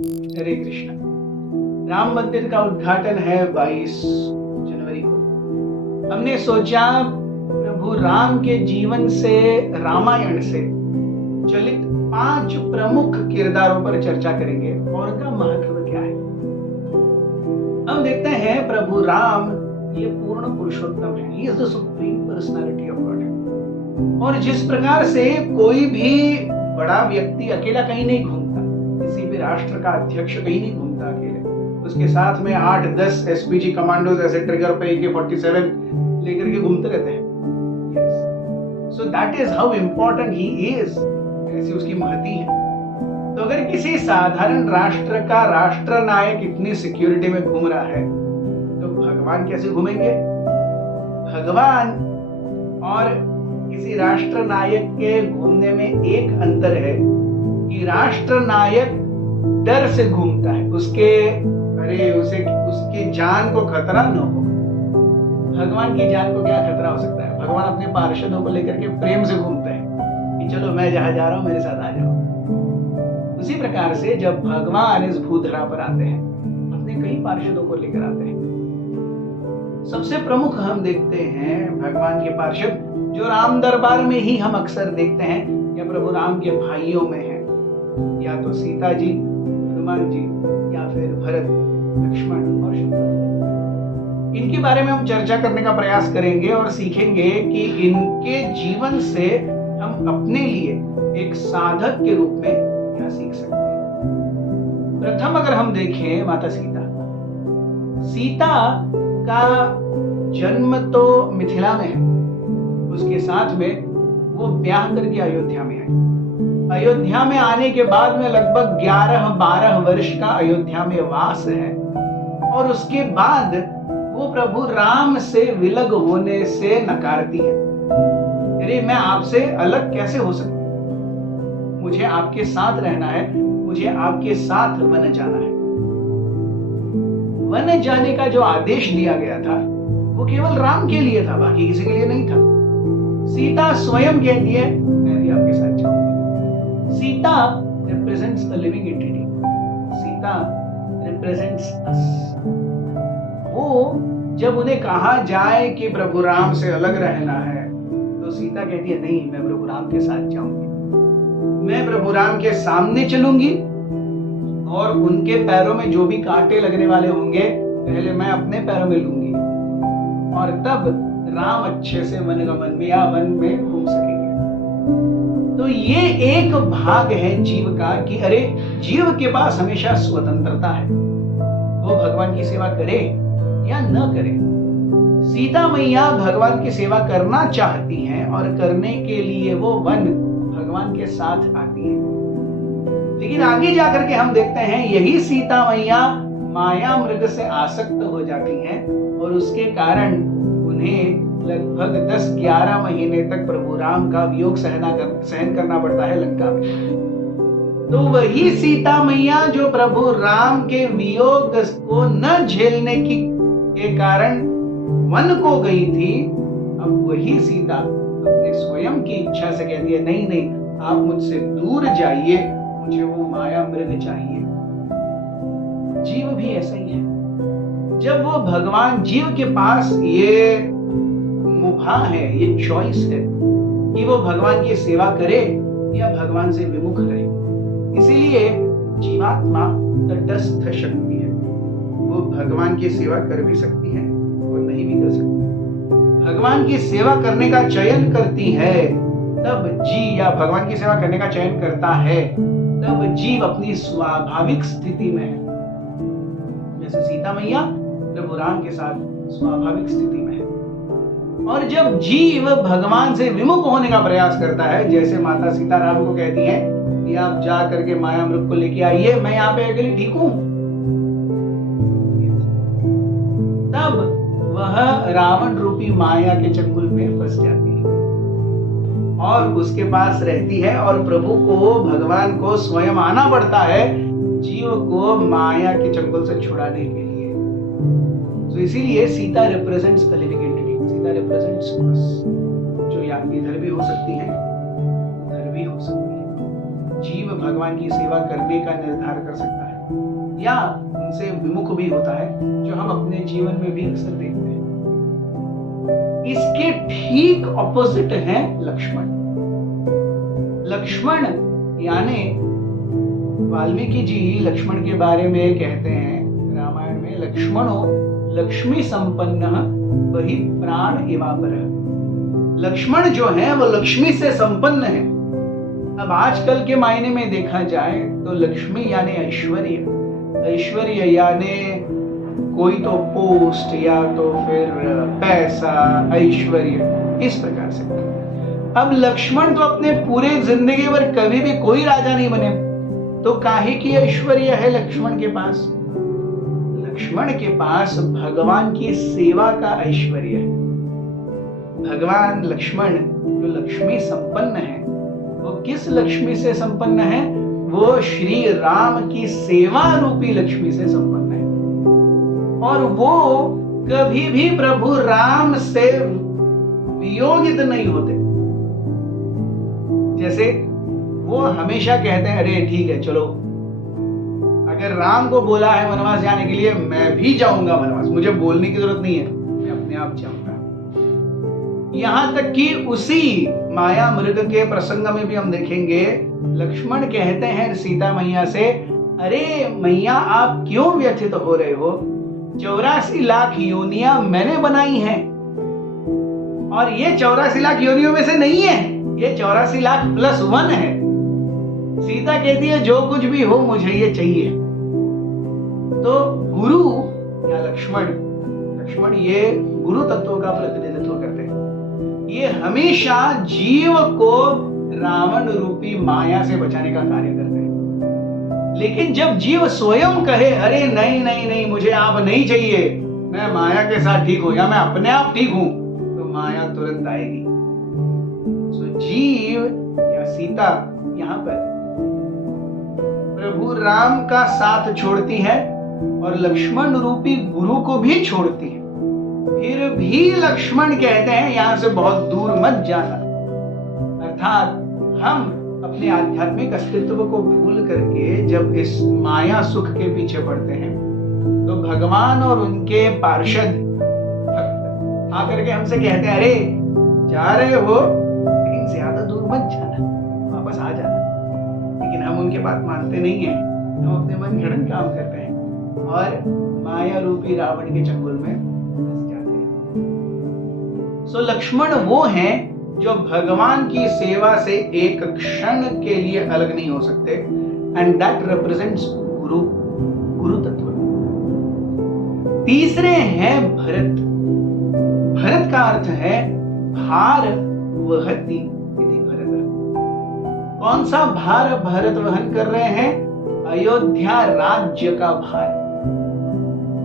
हरे कृष्णा। राम मंदिर का उद्घाटन है 22 जनवरी को। हमने सोचा प्रभु राम के जीवन से, रामायण से चलित 5 प्रमुख किरदारों पर चर्चा करेंगे और उनका महत्व क्या है। हम देखते हैं प्रभु राम ये पूर्ण पुरुषोत्तम है। He is the supreme personality of God. और जिस प्रकार से कोई भी बड़ा व्यक्ति अकेला कहीं नहीं घूमता, किसी भी राष्ट्र का अध्यक्ष कहीं नहीं घूमता अकेले, उसके साथ में 8-10 एसपीजी कमांडोज ऐसे ट्रिगर पे AK-47 लेकर के घूमते रहते हैं। So that is how important he is, ऐसी उसकी महती है। तो अगर किसी साधारण राष्ट्र का राष्ट्र नायक इतनी सिक्योरिटी में घूम रहा है, तो भगवान कैसे घूमेंगे? भगवान और किसी राष्ट्र नायक के घूमने में एक अंतर है कि राष्ट्र नायक डर से घूमता है, उसकी जान को खतरा न हो। भगवान की जान को क्या खतरा हो सकता है? भगवान अपने पार्षदों को लेकर के प्रेम से घूमते हैं कि चलो मैं जहां जा रहा हूं मेरे साथ आ जाओ। उसी प्रकार से जब भगवान इस भूधरा पर आते हैं, अपने कई पार्षदों को लेकर आते हैं। सबसे प्रमुख हम देखते हैं भगवान के पार्षद, जो राम दरबार में ही हम अक्सर देखते हैं, या प्रभु राम के भाइयों में हैं, या तो सीता जी, हनुमान जी, या फिर भरत, लक्ष्मण और शत्रुघ्न। इनके बारे में हम चर्चा करने का प्रयास करेंगे और सीखेंगे कि इनके जीवन से हम अपने लिए एक साधक के रूप में क्या सीख सकते हैं। प्रथम अगर हम देखें माता सीता का जन्म तो मिथिला में है, उसके साथ में वो ब्याह करके अयोध्या में आई। अयोध्या में आने के बाद में लगभग 11-12 वर्ष का अयोध्या में वास है, और उसके बाद वो प्रभु राम से विलग होने से नकारती है। अरे मैं आपसे अलग कैसे हो सकती हूं? मुझे आपके साथ रहना है, मुझे आपके साथ वन जाना है। वन जाने का जो आदेश दिया गया था वो केवल राम के लिए था, बाकी किसी के लिए नहीं था। सीता स्वयं कहती है मैं भी आपके साथ जाऊंगी। Sita represents the living entity, Sita represents us. वो जब उन्हें कहा जाए कि प्रभु राम से अलग रहना है, तो सीता कहती है नहीं, मैं प्रभु राम के साथ जाऊंगी। मैं प्रभु राम के सामने चलूंगी और उनके पैरों में जो भी कांटे लगने वाले होंगे पहले मैं अपने पैरों में लूंगी, और तब राम अच्छे से वनगमन में या वन में घूम सकेंगे। तो ये एक भाग है जीव का कि अरे जीव के पास हमेशा स्वतंत्रता है, वो भगवान की सेवा करे या न करे। सीता मैया भगवान की सेवा करना चाहती हैं और करने के लिए वो वन भगवान के साथ आती है। लेकिन आगे जाकर के हम देखते हैं यही सीता मैया माया मृग से आसक्त हो जाती हैं, और उसके कारण उन्हें लगभग 10-11 महीने तक प्रभु राम का वियोग सहन करना पड़ता है लंका में। तो वही सीता मैया जो प्रभु राम के वियोग को न झेलने के कारण वन को गई थी, अब वही सीता अपने स्वयं की इच्छा से कहती है नहीं नहीं, आप मुझसे दूर जाइए, मुझे वो माया मृग चाहिए। जीव भी ऐसा ही है। जब वो भगवान, जीव के पास ये मुभा है, ये चॉइस है कि वो भगवान की सेवा करे या भगवान से विमुख रहे। इसीलिए जीवात्मा तटस्थ शक्ति है, वो भगवान की सेवा कर भी सकती है और नहीं भी कर सकती। भगवान की सेवा करने का चयन करती है तब या भगवान की सेवा करने का चयन करता है तब जीव अपनी स्वाभाविक स्थिति में है। जैसे सीता मैया प्रभु राम के साथ स्वाभाविक स्थिति में है। और जब जीव भगवान से विमुख होने का प्रयास करता है, जैसे माता सीता राम को कहती है कि आप जा करके माया मृग को लेके आइए, मैं यहाँ पे अकेली ठीक हूं, तब वह रावण रूपी माया के चंगुल में फंस जाती है और उसके पास रहती है, और प्रभु को, भगवान को स्वयं आना पड़ता है जीव को माया के चंगुल से छुड़ाने के लिए। तो इसीलिए Sita represents the living entity, Sita represents us, जो या इधर भी हो सकती है उधर भी हो सकती है। जीव भगवान की सेवा करने का निर्धार कर सकता है या उनसे विमुख भी होता है, जो हम अपने जीवन में भी अक्सर देखते हैं। इसके ठीक ऑपोजिट है लक्ष्मण। लक्ष्मण यानी वाल्मीकि जी लक्ष्मण के बारे में कहते हैं रामायण में, लक्ष्मणो लक्ष्मी संपन्न वही प्राण एवापरः। लक्ष्मण जो है वो लक्ष्मी से संपन्न है। अब आजकल के मायने में देखा जाए तो लक्ष्मी यानी ऐश्वर्य, ऐश्वर्य यानी कोई तो पोस्ट या तो फिर पैसा, ऐश्वर्य, इस प्रकार से। अब लक्ष्मण तो अपने पूरे जिंदगी भर कभी भी कोई राजा नहीं बने, तो काहे की ऐश्वर्य है लक्ष्मण के पास? लक्ष्मण के पास भगवान की सेवा का ऐश्वर्य है। भगवान लक्ष्मण जो लक्ष्मी संपन्न है, वो किस लक्ष्मी से संपन्न है? वो श्री राम की सेवा रूपी लक्ष्मी से संपन्न है। और वो कभी भी प्रभु राम से वियोगित नहीं होते। जैसे वो हमेशा कहते हैं, अरे ठीक है चलो, अगर राम को बोला है वनवास जाने के लिए, मैं भी जाऊंगा वनवास, मुझे बोलने की जरूरत नहीं है, मैं अपने आप जाऊंगा। यहां तक कि उसी माया मृग के प्रसंग में भी हम देखेंगे, लक्ष्मण कहते हैं सीता मैया से, अरे मैया आप क्यों व्यथित हो रहे हो? 84 लाख योनियां मैंने बनाई हैं, और ये 84 लाख योनियों में से नहीं है, ये 84 लाख प्लस 1 है। सीता कहती है जो कुछ भी हो मुझे ये चाहिए। तो गुरु या लक्ष्मण ये गुरु तत्व का प्रतिनिधित्व करते हैं। ये हमेशा जीव को रावण रूपी माया से बचाने का कार्य करते हैं। लेकिन जब जीव स्वयं कहे, अरे नहीं नहीं नहीं, मुझे आप नहीं चाहिए, मैं माया के साथ ठीक हूं या मैं अपने आप ठीक हूं, तो माया तुरंत आएगी। तो जीव या सीता यहां पर प्रभु राम का साथ छोड़ती है और लक्ष्मण रूपी गुरु को भी छोड़ती है। फिर भी लक्ष्मण कहते हैं यहां से बहुत दूर मत जाना। अर्थात हम अपने आध्यात्मिक अस्तित्व को भूल करके जब इस माया सुख के पीछे पड़ते हैं, तो भगवान और उनके पार्षद आकर के हमसे कहते हैं, अरे जा रहे हो लेकिन ज्यादा दूर मत जाना, वापस आ जाना। लेकिन हम उनके बात मानते नहीं हैं, हम अपने मन घड़न काम करते हैं और माया रूपी रावण के चंगुल में फंस जाते हैं। सो लक्ष्मण वो हैं जो भगवान की सेवा से एक क्षण के लिए अलग नहीं हो सकते, एंड दैट रिप्रेजेंट्स गुरु तत्व। तीसरे हैं भरत। भरत का अर्थ है भार वहति इति भरत। कौन सा भार भरत वहन कर रहे हैं? अयोध्या राज्य का भार।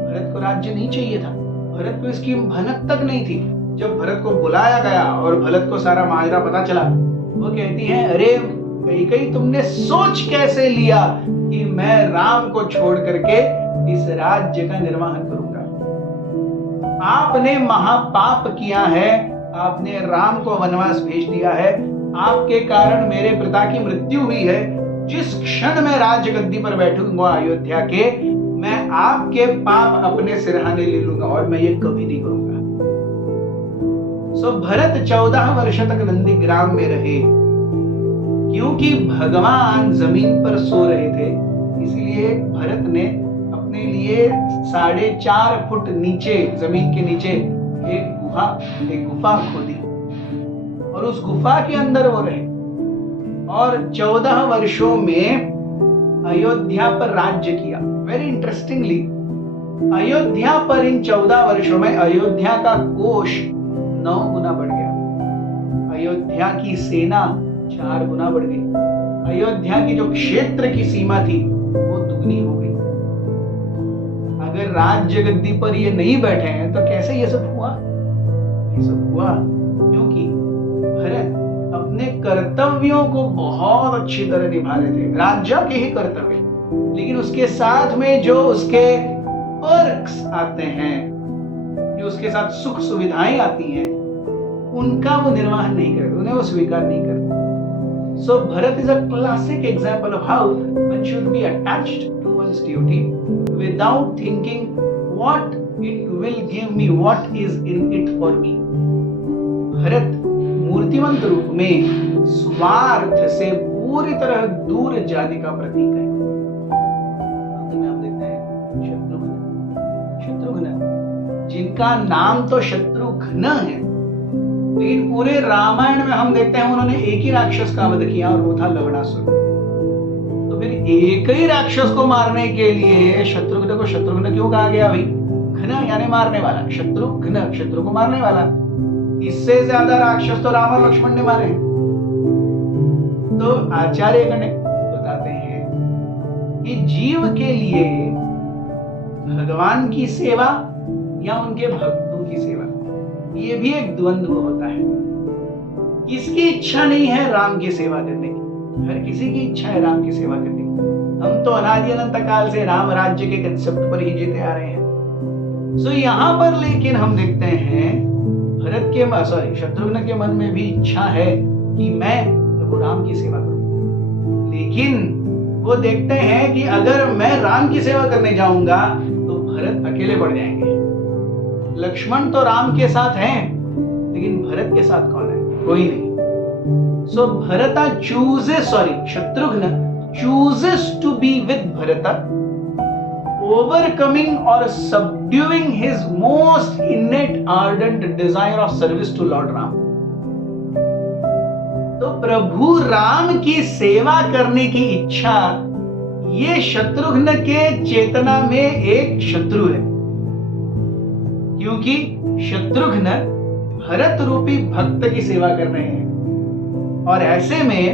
भरत को राज्य नहीं चाहिए था, भरत को इसकी भनक तक नहीं थी। जब भरत को बुलाया गया और भरत को सारा माजरा पता चला, वो कहती है, अरे कहीं तुमने सोच कैसे लिया कि मैं राम को छोड़ करके इस राज्य का निर्वहन करूंगा? आपने महापाप किया है, आपने राम को वनवास भेज दिया है, आपके कारण मेरे पिता की मृत्यु हुई है। जिस क्षण मैं राज गद्दी पर बैठूंगा अयोध्या के, मैं आपके पाप अपने सिरहाने ले लूंगा और मैं ये कभी नहीं करूंगा। सो भरत 14 वर्ष तक नंदीग्राम में रहे, क्योंकि भगवान जमीन पर सो रहे थे। इसलिए भरत ने अपने लिए 4.5 फुट नीचे, जमीन के नीचे एक गुफा खोदी और उस गुफा के अंदर वो रहे और 14 वर्षों में अयोध्या पर राज्य किया। वेरी इंटरेस्टिंगली, अयोध्या पर इन 14 वर्षों में अयोध्या का कोष 9 गुना बढ़ गया, अयोध्या की सेना 4 गुना बढ़ गई, अयोध्या की जो क्षेत्र की सीमा थी वो दुगनी हो गई। अगर राज्य गद्दी पर ये नहीं बैठे हैं तो कैसे ये सब हुआ? ये सब हुआ क्योंकि भरत अपने कर्तव्यों को बहुत अच्छी तरह निभा रहे थे, राज्य के ही कर्तव्य, लेकिन उसके साथ में जो उसके पर्क्स आते हैं, जो उसके साथ सुख सुविधाएं आती हैं, उनका वो निर्वाहन नहीं करते, उन्हें वो स्वीकार नहीं करते। So Bharat is a classic example of how one should be attached to one's duty without thinking what it will give me, what is in it for me. Bharat मूर्तिमंत रूप में स्वार्थ से पूरी तरह दूर जाने का प्रतीक है। अंत में हम देखते हैं शत्रुघ्न, जिनका नाम तो शत्रुघ्न है, लेकिन पूरे रामायण में हम देखते हैं उन्होंने एक ही राक्षस का वध किया और वो था लवणासुर। तो फिर एक ही राक्षस को मारने के लिए शत्रुघ्न को शत्रुघ्न क्यों कहा गया भाई? घ्न यानी मारने वाला, शत्रुघ्न शत्रु को मारने वाला। इससे ज्यादा राक्षस तो राम और लक्ष्मण ने मारे। तो आचार्य गण बताते हैं कि जीव के लिए भगवान की सेवा या उनके भक्तों की सेवा, ये भी एक द्वंद्व होता है। किसकी इच्छा नहीं है राम की सेवा करने की? हर किसी की इच्छा है राम की सेवा करने की। हम तो अनादि अनंत काल से राम राज्य के कंसेप्ट पर ही जीते आ रहे हैं। सो यहाँ पर लेकिन हम देखते हैं भरत के शत्रुघ्न के मन में भी इच्छा है कि मैं प्रभु राम की सेवा करूं, लेकिन वो देखते हैं कि अगर मैं राम की सेवा करने जाऊंगा तो भरत अकेले पड़ जाएंगे। लक्ष्मण तो राम के साथ हैं, लेकिन भरत के साथ कौन है? कोई नहीं। सो भरता Shatrughan chooses to be with Bharata, overcoming or subduing his most innate ardent desire of service to Lord Ram. तो प्रभु राम की सेवा करने की इच्छा ये शत्रुघ्न के चेतना में एक शत्रु है, क्योंकि शत्रुघ्न भरत रूपी भक्त की सेवा कर रहे हैं और ऐसे में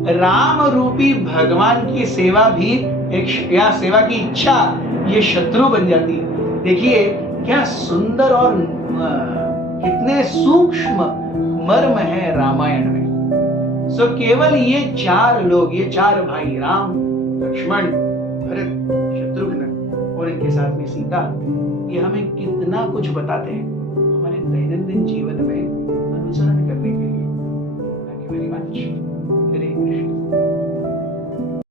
राम रूपी भगवान की सेवा भी एक या सेवा की इच्छा ये शत्रु बन जाती है। देखिए क्या सुंदर और कितने सूक्ष्म मर्म है रामायण में। सो केवल ये चार लोग, ये चार भाई राम, लक्ष्मण, भरत, शत्रुघ्न और इनके साथ में सीता, ये हमें कितना कुछ बताते हैं हमारे दैनंदिन जीवन में अनुसरण करने के लिए। Thank you very much. Hare Krishna.